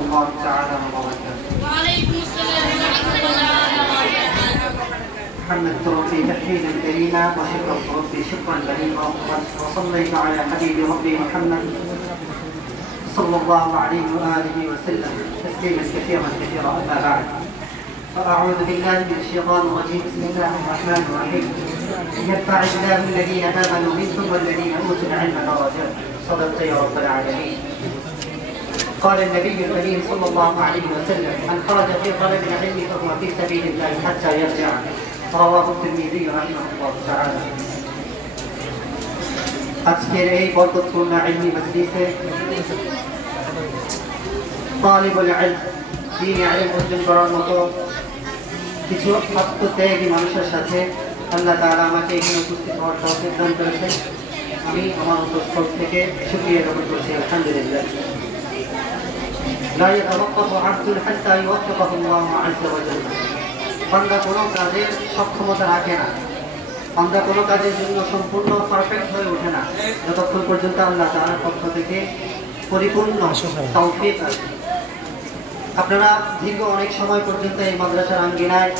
الله تعالى وبركاته. وعليكم السلام ورحمة الله وبركاته. حمدتم في تحليل كريما وشكرت ربي شكرا بليغا وصليت على حبيب ربي محمد صلى الله عليه وآله وسلم تسليما كثيرا كثيرا. أما بعد فأعوذ بالله من الشيطان الرجيم. بسم الله الرحمن الرحيم. يرفع الله الذين آمنوا منكم والذين أوتوا العلم درجات. صدقت يا رب العالمين. قال النبي الكريم صلى الله عليه وسلم: من خرج في طلب العلم فهو في سبيل الله حتى يرجع. رواه الترمذي رحمه الله تعالى. আজকের এই বরকতপূর্ণ ইলমি মজলিসে তালিবুল ইলম দ্বীনি ইলম অর্জন করার মতো কিছু আত্মত্যাগী মানুষের সাথে আল্লাহ তাআলা আমাকে এখানে উপস্থিত হওয়ার তৌফিক দান করেছেন। আমি আমার অন্তঃস্থল থেকে শুকরিয়া জ্ঞাপন করছি, আলহামদুলিল্লাহ। لا يتوقف عبد حتى يوفقه الله عز وجل. বান্দা কোনো কাজের সক্ষমতা রাখে না, বান্দা কোনো কাজের জন্য সম্পূর্ণ পারফেক্ট হয়ে ওঠে না যতক্ষণ পর্যন্ত আল্লাহ তাআলার পক্ষ থেকে পরিপূর্ণ তৌফিক আসে। আপনারা দীর্ঘ অনেক সময় পর্যন্ত এই মাদ্রাসার আঙ্গিনায়,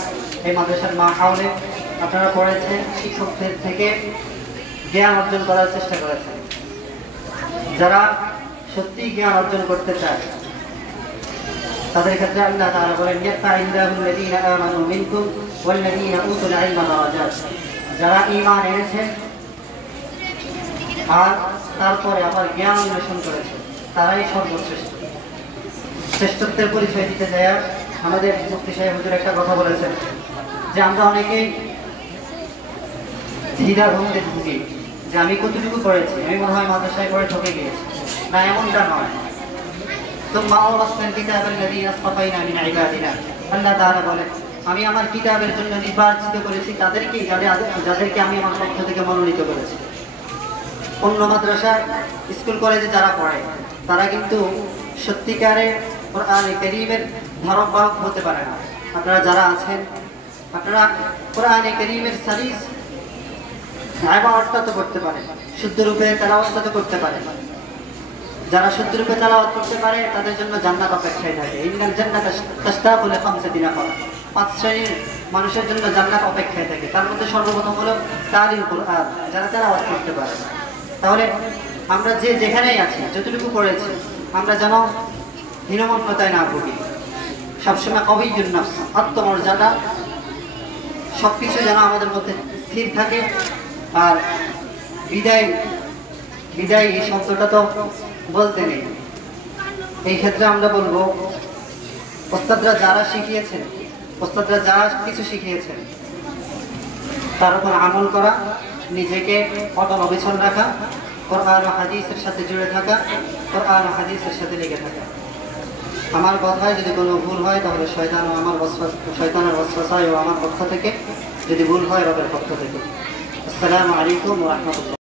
এই মাদ্রাসার মাহফিলে আপনারা পড়েছেন, শিক্ষকদের থেকে জ্ঞান অর্জন করার চেষ্টা করেছেন। যারা সত্যি জ্ঞান অর্জন করতে চায় তাদের ক্ষেত্রে আল্লাহ তাআলা বলেন: ইয়ারফা'িল্লাহুল্লাযীনা আমানু মিনকুম ওয়াল্লাযীনা উতুল ইলমা দারাজাত। যারা ঈমান এনেছেন আর তারপরে আবার জ্ঞান অন্বেষণ করেছে তারাই সর্বশ্রেষ্ঠ। শ্রেষ্ঠত্বের পরিচয় দিতে যায় আমাদের মুফতি সাহেব হুজুর একটা কথা বলেছেন যে আমরা অনেকেই দ্বিধার মধ্যে ভুগি যে আমি কতটুকু পড়েছি, আমি মনে হয় মাদ্রাসায় পড়ে ঠকে গিয়েছি। না, এমনটা নয়। আল্লাহ তাআলা বলেন, আমি আমার কিতাবের জন্য নির্বাচিত করেছি তাদেরকে, যাদেরকে আমি আমার পক্ষ থেকে মনোনীত করেছি। অন্য মাদ্রাসায় স্কুল কলেজে যারা পড়ে তারা কিন্তু সত্যিকারে কোরআন কারীমের ধারক বাহক হতে পারে না। আপনারা যারা আছেন আপনারা কোরআন কারীমের সারিস ইবাদতটা তো করতে পারেন, শুদ্ধ রূপে তেলাওয়াতটা তো করতে পারেন। যারা শুদ্ধ রূপে তেলাওয়াত করতে পারে তাদের জন্য জান্নাত অপেক্ষায় থাকে। ইন্নাল জান্নাতা তাশতাকু লিখামসাতি নাফার। 5 শ্রেণীর মানুষের জন্য জান্নাত অপেক্ষায় থাকে। তার মধ্যে সর্বপ্রথম হলো তালিম কুরআন, যারা তেলাওয়াত করতে পারে। তাহলে আমরা যে যেখানেই আছি, যতটুকু পড়েছি, আমরা যেন হীনমন্যতায় না ভুগি। সবসময় কবিয়্যুন নফস, আত্মমর্যাদা সবকিছু যেন আমাদের মধ্যে স্থির থাকে। আর বিদায় বিদায় এই শব্দটা তো বলতে নেই। এই ক্ষেত্রে আমরা বলবো ওস্তাদরা যারা শিখিয়েছেন, ওস্তাদরা যারা কিছু শিখিয়েছেন তার উপর আমল করা, নিজেকে অটল অবিচল রাখা, কোরআন ও হাদিসের সাথে জুড়ে থাকা, কোরআন ও হাদিসের সাথে লেগে থাকা। আমার কথায় যদি কোনো ভুল হয় তাহলে শয়তানের ওয়াসওয়াসায় ও আমার পক্ষ থেকে, যদি ভুল হয় রবের পক্ষ থেকে। আসসালামু আলাইকুম ওয়া রাহমাতুল্লাহ।